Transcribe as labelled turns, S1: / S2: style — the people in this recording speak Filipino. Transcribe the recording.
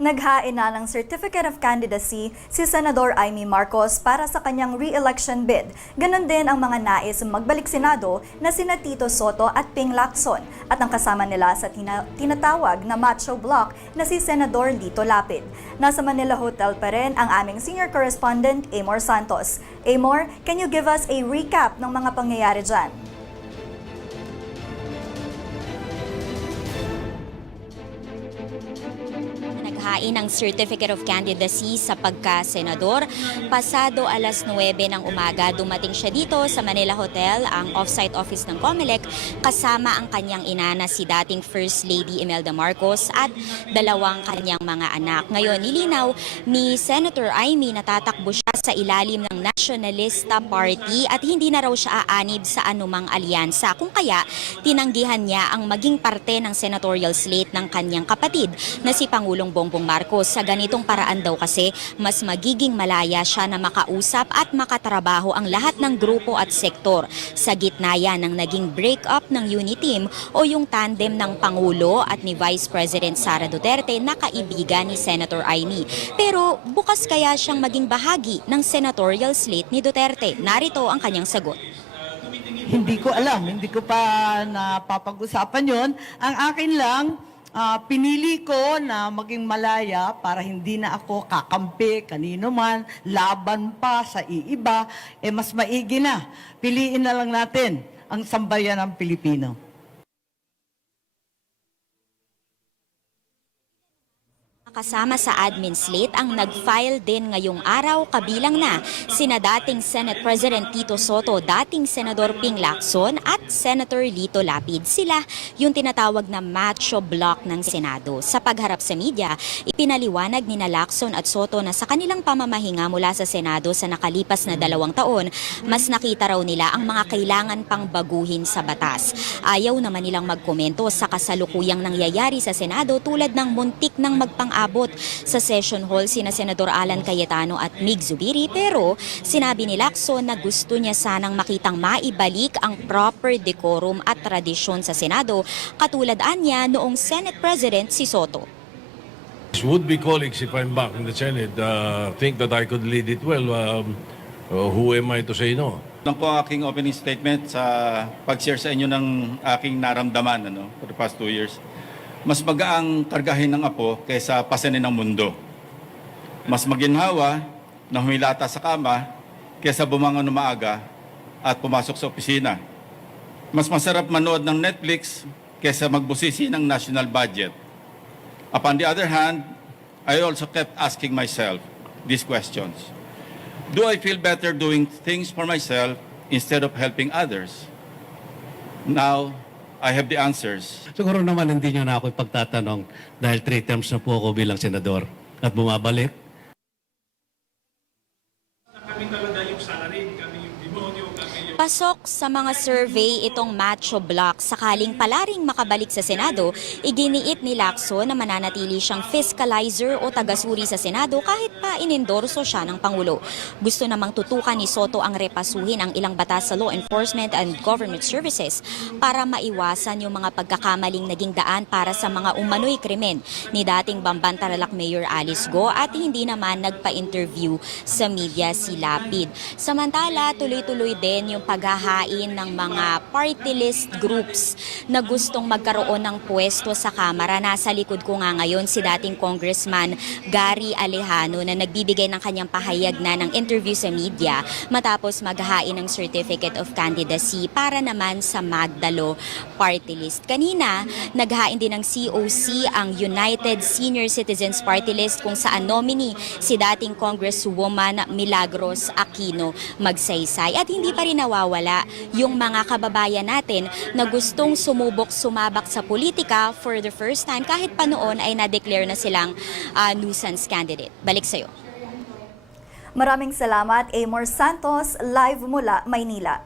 S1: Naghain na ng Certificate of Candidacy si Senador Amy Marcos para sa kanyang re-election bid. Ganon din ang mga nais magbalik Senado na sina Tito Soto at Ping Lacson at ang kasama nila sa tina- tinatawag na Macho Block na si Senador Lito Lapid. Nasa Manila Hotel pa rin ang aming senior correspondent Amor Santos. Amor, can you give us a recap ng mga pangyayari dyan?
S2: Naghain ng Certificate of Candidacy sa pagka-senador. Pasado alas 9 ng umaga, dumating siya dito sa Manila Hotel, ang off-site office ng COMELEC, kasama ang kanyang ina na si dating First Lady Imelda Marcos at dalawang kanyang mga anak. Ngayon, nilinaw ni Senator Amy na tatakbo siya sa ilalim ng Nationalista Party at hindi na raw siya aanib sa anumang alyansa. Kung kaya, tinanggihan niya ang maging parte ng senatorial slate ng kanyang kapatid na si Pangulong Bongbong Marcos. Sa ganitong paraan daw kasi, mas magiging malaya siya na makausap at makatrabaho ang lahat ng grupo at sektor. Sa gitna yan ng naging break-up ng Uniteam o yung tandem ng Pangulo at ni Vice President Sara Duterte na kaibigan ni Senator Amy. Pero bukas kaya siyang maging bahagi ng senatorial slate ni Duterte. Narito ang kanyang sagot.
S3: Hindi ko alam, hindi ko pa napapag-usapan yon. Ang akin lang, ah, pinili ko na maging malaya para hindi na ako kakampi kanino man, laban pa sa iiba, eh mas maigi na. Piliin na lang natin ang sambayan ng Pilipino.
S2: Kasama sa admin slate ang nag-file din ngayong araw kabilang na sina dating Senate President Tito Soto, dating Senador Ping Lacson at Senator Lito Lapid. Sila yung tinatawag na macho block ng Senado. Sa pagharap sa media, ipinaliwanag ni Lacson at Soto na sa kanilang pamamahinga mula sa Senado sa nakalipas na dalawang taon, mas nakita raw nila ang mga kailangan pang baguhin sa batas. Ayaw naman nilang magkomento sa kasalukuyang nangyayari sa Senado tulad ng muntik ng magpang-abot sa session hall sina Senador Alan Cayetano at Mig Zubiri pero sinabi ni Lacson na gusto niya sanang makitang maibalik ang proper decorum at tradisyon sa Senado katulad anya noong Senate President si Soto.
S4: Would-be colleagues, if I'm back in the Senate, uh, think that I could lead it well. Um, uh, who am I to say no?
S5: Lang po ang aking opening statement sa pag-share sa inyo ng aking naramdaman ano, for the past two years. Mas magaang kargahin ng apo kaysa pasanin ng mundo. Mas maginhawa na humilata sa kama kaysa bumangon ng maaga at pumasok sa opisina. Mas masarap manood ng Netflix kaysa magbusisi ng national budget. Upon the other hand, I also kept asking myself these questions. Do I feel better doing things for myself instead of helping others? Now, I have the answers.
S6: Siguro naman hindi nyo na ako ipagtatanong dahil three terms na po ako bilang senador at bumabalik.
S2: Pasok sa mga survey itong macho block sakaling palaring makabalik sa Senado, iginiit ni Lacson na mananatili siyang fiscalizer o tagasuri sa Senado kahit pa inendorso siya ng Pangulo. Gusto namang tutukan ni Soto ang repasuhin ang ilang batas sa law enforcement and government services para maiwasan yung mga pagkakamaling naging daan para sa mga umano'y krimen ni dating Bamban Tarlac Mayor Alice Go at hindi naman nagpa-interview sa media si Lapid. Samantala, tuloy-tuloy din yung paghahain ng mga party list groups na gustong magkaroon ng pwesto sa Kamara. Nasa likod ko nga ngayon si dating Congressman Gary Alejano na nagbibigay ng kanyang pahayag na ng interview sa media matapos maghahain ng Certificate of Candidacy para naman sa Magdalo Party List. Kanina, naghain din ng COC ang United Senior Citizens Party List kung saan nominee si dating Congresswoman Milagros Aquino Magsaysay. At hindi pa rin nawawala yung mga kababayan natin na gustong sumubok sumabak sa politika for the first time kahit pa noon ay na-declare na silang ah, nuisance candidate. Balik sa'yo.
S1: Maraming salamat, Amor Santos, live mula Maynila.